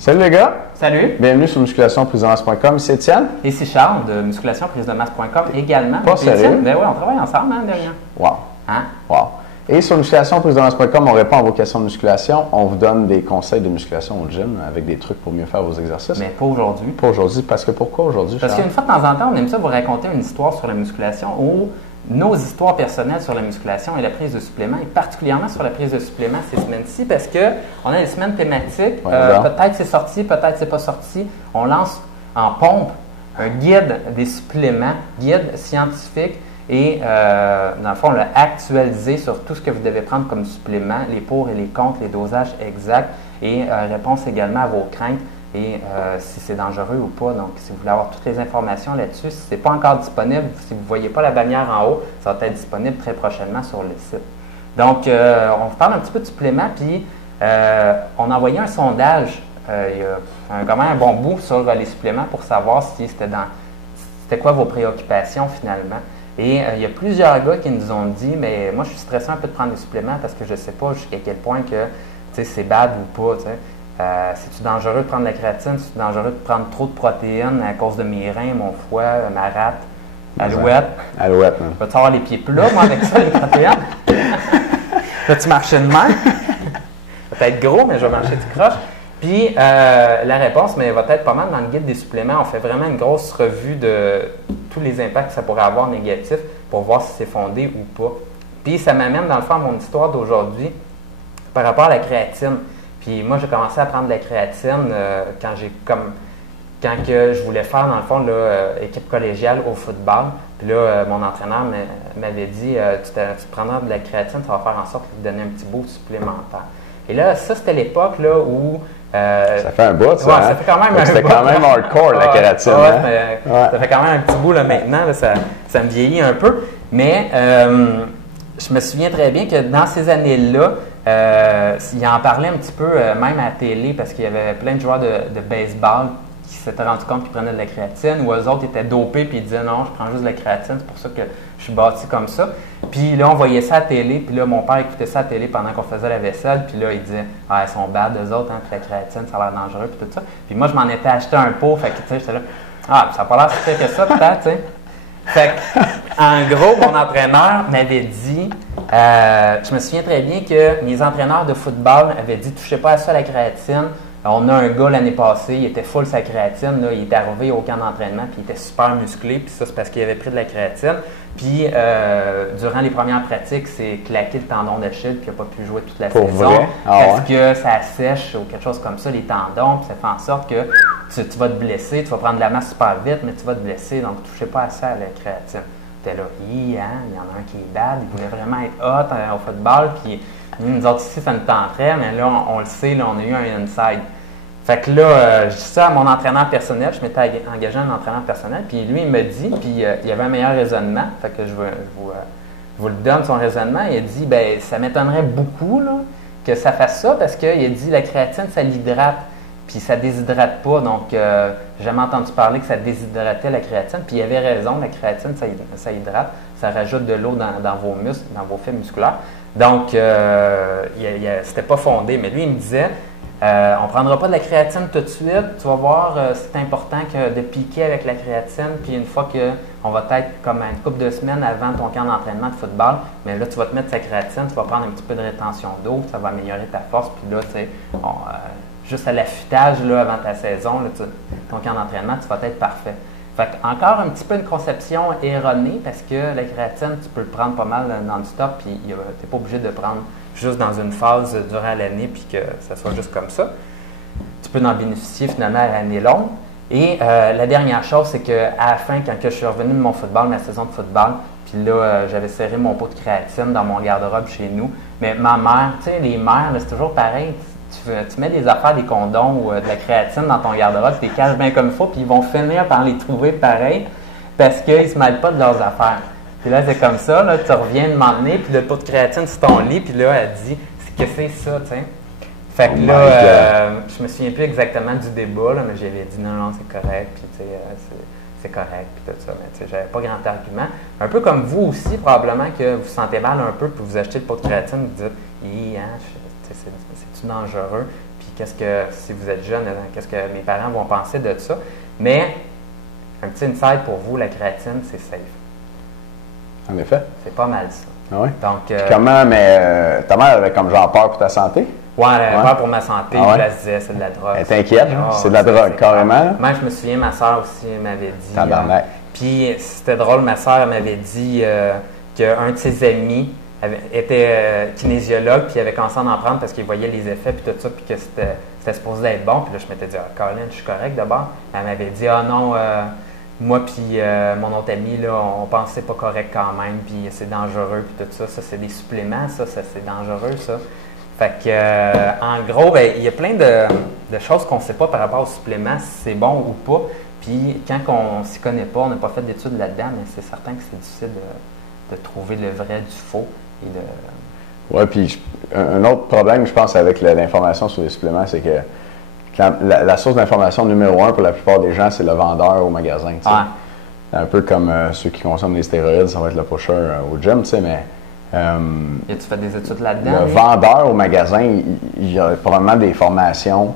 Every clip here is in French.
Salut les gars! Salut! Bienvenue sur musculationprisemasse.com. C'est Étienne. Ici Charles de musculationprisemasse.com également. Pas sérieux? Ben oui, on travaille ensemble, hein, derrière. Wow! Hein? Wow! Et sur musculationprisemasse.com, on répond à vos questions de musculation. On vous donne des conseils de musculation au gym avec des trucs pour mieux faire vos exercices. Mais pas aujourd'hui. Pas aujourd'hui, parce que pourquoi aujourd'hui, Parce Charles? qu'une fois de temps en temps, on aime ça vous raconter une histoire sur la musculation ou nos histoires personnelles sur la musculation et la prise de suppléments, et particulièrement sur la prise de suppléments ces semaines-ci, parce qu'on a des semaines thématiques. Peut-être c'est sorti, peut-être c'est pas sorti. On lance en pompe un guide des suppléments, guide scientifique, et dans le fond, on l'a actualisé sur tout ce que vous devez prendre comme supplément, les pour et les contre, les dosages exacts, et réponse également à vos craintes. Et si c'est dangereux ou pas. Donc, si vous voulez avoir toutes les informations là-dessus, si ce n'est pas encore disponible, si vous ne voyez pas la bannière en haut, ça va être disponible très prochainement sur le site. Donc, on vous parle un petit peu de suppléments, puis on a envoyé un sondage il y a quand même un bon bout sur les suppléments pour savoir si c'était quoi vos préoccupations finalement. Et il y a plusieurs gars qui nous ont dit, mais moi je suis stressé un peu de prendre des suppléments parce que je ne sais pas jusqu'à quel point que c'est bad ou pas. C'est-tu dangereux de prendre la créatine? C'est-tu dangereux de prendre trop de protéines à cause de mes reins, mon foie, ma rate? Alouette. Alouette, man. Vas-tu avoir les pieds plats, moi, avec ça, les protéines? Vas-tu marcher de même? Peut-être gros, mais je vais marcher du croche. Puis, la réponse va être pas mal dans le guide des suppléments. On fait vraiment une grosse revue de tous les impacts que ça pourrait avoir négatifs pour voir si c'est fondé ou pas. Puis, ça m'amène, dans le fond, à mon histoire d'aujourd'hui par rapport à la créatine. Puis moi, j'ai commencé à prendre de la créatine quand je voulais faire, dans le fond, équipe collégiale au football. Puis là, mon entraîneur m'avait dit tu prendras de la créatine, ça va faire en sorte de te donner un petit boost supplémentaire. Et là, ça, c'était l'époque là, où. Ça fait un bout, ça. Ouais, hein? ça fait quand même un C'était bout. quand même hardcore, la kératine. Ça fait quand même un petit bout là, maintenant. Là, ça me vieillit un peu. Mais je me souviens très bien que dans ces années-là, il en parlait un petit peu même à la télé parce qu'il y avait plein de joueurs de baseball qui s'étaient rendus compte qu'ils prenaient de la créatine ou eux autres étaient dopés puis ils disaient non, je prends juste de la créatine, c'est pour ça que je suis bâti comme ça. Puis là, on voyait ça à la télé, puis là, mon père écoutait ça à la télé pendant qu'on faisait la vaisselle, puis là, il disait ah, ils sont bad, eux autres, hein, puis la créatine, ça a l'air dangereux, puis tout ça. Puis moi, je m'en étais acheté un pot, fait que tu sais, j'étais là, ah, ça n'a pas l'air si pire que ça, peut-être, tu sais. Fait que, en gros, mon entraîneur m'avait dit, je me souviens très bien que mes entraîneurs de football avaient dit, touchez pas à ça la créatine. On a un gars l'année passée, il était full sa créatine, là, il était arrivé au camp d'entraînement, puis il était super musclé, puis ça c'est parce qu'il avait pris de la créatine. Puis durant les premières pratiques, c'est claqué le tendon d'Achille, puis il n'a pas pu jouer toute la saison parce que ça sèche ou quelque chose comme ça, les tendons, puis ça fait en sorte que tu vas te blesser, tu vas prendre de la masse super vite, mais tu vas te blesser, donc ne touchez pas à ça à la créatine. Tu es là, il y en a un qui est bad, il voulait vraiment être hot au football, puis nous autres ici, ça nous tenterait, mais là, on le sait, là, on a eu un inside. Fait que là, je dis ça à mon entraîneur personnel, je m'étais engagé un entraîneur personnel, puis lui, il me dit, puis il y avait un meilleur raisonnement, fait que je vous le donne, son raisonnement, il a dit, ben ça m'étonnerait beaucoup là, que ça fasse ça, parce qu'il a dit, la créatine, ça l'hydrate, puis ça déshydrate pas, donc j'ai jamais entendu parler que ça déshydratait la créatine, puis il avait raison, la créatine, ça hydrate, ça rajoute de l'eau dans vos muscles, dans vos fibres musculaires. Donc, c'était pas fondé. Mais lui, il me disait, on ne prendra pas de la créatine tout de suite. Tu vas voir, c'est important de piquer avec la créatine. Puis une fois qu'on va être comme une couple de semaines avant ton camp d'entraînement de football, mais là, tu vas te mettre ta créatine, tu vas prendre un petit peu de rétention d'eau, ça va améliorer ta force. Puis là, tu sais, juste à l'affûtage là, avant ta saison, là, ton camp d'entraînement, tu vas être parfait. Fait encore un petit peu une conception erronée parce que la créatine, tu peux le prendre pas mal non-stop puis tu n'es pas obligé de prendre juste dans une phase durant l'année puis que ça soit juste comme ça. Tu peux en bénéficier finalement à l'année longue. Et la dernière chose, c'est qu'à la fin, quand je suis revenu de mon football, ma saison de football, puis là, j'avais serré mon pot de créatine dans mon garde-robe chez nous. Mais ma mère, tu sais, les mères, c'est toujours pareil. Tu mets des affaires, des condoms ou de la créatine dans ton garde-robe, tu les caches bien comme il faut, puis ils vont finir par les trouver pareil parce qu'ils ne se mêlent pas de leurs affaires. Puis là, c'est comme ça, là, tu reviens de m'emmener, puis le pot de créatine sur ton lit, puis là, elle dit que c'est ça, tu sais. Fait que là, je me souviens plus exactement du débat, là, mais j'avais dit non, c'est correct, puis tu sais, c'est correct, puis tout ça. Mais tu sais, j'avais pas grand argument. Un peu comme vous aussi, probablement que vous sentez mal un peu, puis vous achetez le pot de créatine, vous dites, c'est-tu dangereux, puis si vous êtes jeune, qu'est-ce que mes parents vont penser de ça. Mais, un petit insight pour vous, la créatine, c'est safe. En effet. C'est pas mal ça. Ah oui? Donc, comment, mais ta mère avait comme genre peur pour ta santé? Ouais, elle avait peur pour ma santé. Ah ouais? Elle se disait, c'est de la drogue. Elle t'inquiète? C'est de la drogue, carrément? Moi, je me souviens, ma soeur aussi m'avait dit. Tabarnak. Puis, c'était drôle, ma soeur m'avait dit qu'un de ses amis était kinésiologue, puis il avait commencé à en prendre parce qu'il voyait les effets, puis tout ça, puis que c'était supposé être bon. Puis là, je m'étais dit, Colin, je suis correct d'abord. Elle m'avait dit, non, moi puis mon autre ami, là, on pensait pas correct quand même, puis c'est dangereux, puis tout ça. Ça, c'est des suppléments, ça c'est dangereux, ça. Fait que, en gros, ben, il y a plein de choses qu'on ne sait pas par rapport aux suppléments, si c'est bon ou pas. Puis, quand on ne s'y connaît pas, on n'a pas fait d'études là-dedans, mais c'est certain que c'est difficile de trouver le vrai du faux. Oui, puis un autre problème, je pense, avec l'information sur les suppléments, c'est que la source d'information numéro 1 pour la plupart des gens, c'est le vendeur au magasin. Ouais. Un peu comme ceux qui consomment des stéroïdes, ça va être le pusher au gym, tu sais, mais... Et tu fais des études là-dedans? Le vendeur au magasin, il y a probablement des formations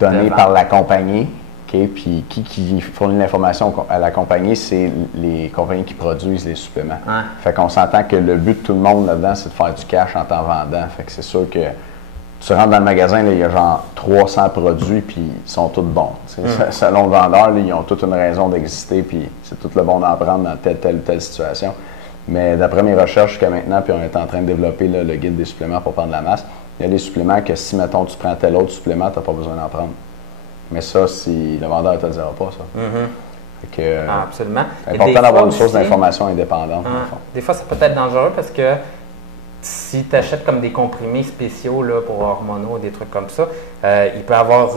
données par la compagnie. Okay? Puis qui fournit l'information à la compagnie, c'est les compagnies qui produisent les suppléments. Ouais. Fait qu'on s'entend que le but de tout le monde là-dedans, c'est de faire du cash en t'en vendant. Fait que c'est sûr que tu rentres dans le magasin, là, il y a genre 300 produits, puis ils sont tous bons. Selon le vendeur, là, ils ont toute une raison d'exister, puis c'est tout le bon d'en prendre dans telle ou telle situation. Mais d'après mes recherches jusqu'à maintenant, puis on est en train de développer là, le guide des suppléments pour prendre la masse, il y a des suppléments que si, mettons, tu prends tel autre supplément, tu n'as pas besoin d'en prendre. Mais ça, si le vendeur ne te le dira pas, ça. Mm-hmm. Fait que, absolument. C'est important d'avoir une source d'information indépendante. Des fois, ça peut être dangereux parce que si tu achètes comme des comprimés spéciaux là, pour hormonaux, des trucs comme ça, il peut y avoir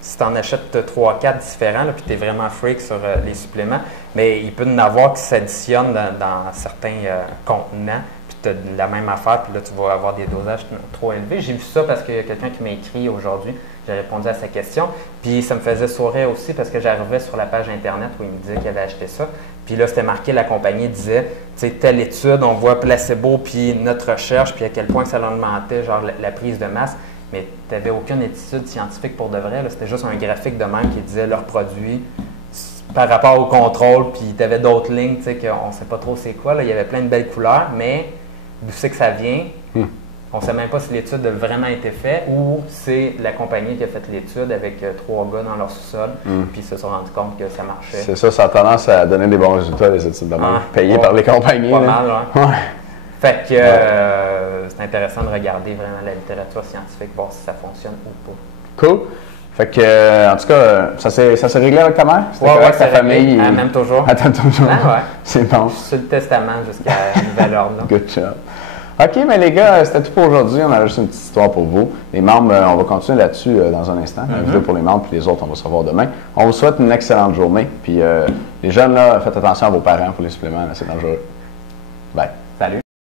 si tu en achètes 3, 4 différents, puis tu es vraiment freak sur les suppléments, mais il peut y en avoir qui s'additionnent dans certains contenants, puis tu as la même affaire, puis là tu vas avoir des dosages trop élevés. J'ai vu ça parce qu'il y a quelqu'un qui m'a écrit aujourd'hui, j'ai répondu à sa question, puis ça me faisait sourire aussi parce que j'arrivais sur la page Internet où il me disait qu'il avait acheté ça, puis là c'était marqué, la compagnie disait, tu sais, telle étude, on voit placebo, puis notre recherche, puis à quel point ça augmentait, genre la prise de masse. Mais tu n'avais aucune étude scientifique pour de vrai. C'était juste un graphique de même qui disait leurs produits par rapport au contrôle. Puis tu avais d'autres lignes, tu sais, qu'on ne sait pas trop c'est quoi. Là. Il y avait plein de belles couleurs, mais d'où c'est que ça vient? On ne sait même pas si l'étude a vraiment été faite ou c'est la compagnie qui a fait l'étude avec 3 gars dans leur sous-sol. Puis ils se sont rendus compte que ça marchait. C'est ça, ça a tendance à donner des bons résultats, les études de même, payées par les compagnies. Pas mal, ouais. Fait que c'est intéressant de regarder vraiment la littérature scientifique, voir si ça fonctionne ou pas. Cool. Fait que, en tout cas, ça s'est réglé avec ta mère? C'était correct, ta famille? Elle m'aime toujours. Elle t'aime toujours? Ah, ouais. C'est bon. Je suis sur le testament jusqu'à nouvel ordre. Good job. OK, mais les gars, c'était tout pour aujourd'hui. On a juste une petite histoire pour vous. Les membres, on va continuer là-dessus dans un instant. La vidéo pour les membres, puis les autres, on va se revoir demain. On vous souhaite une excellente journée. Puis les jeunes, là, faites attention à vos parents pour les suppléments. C'est dangereux. Bye.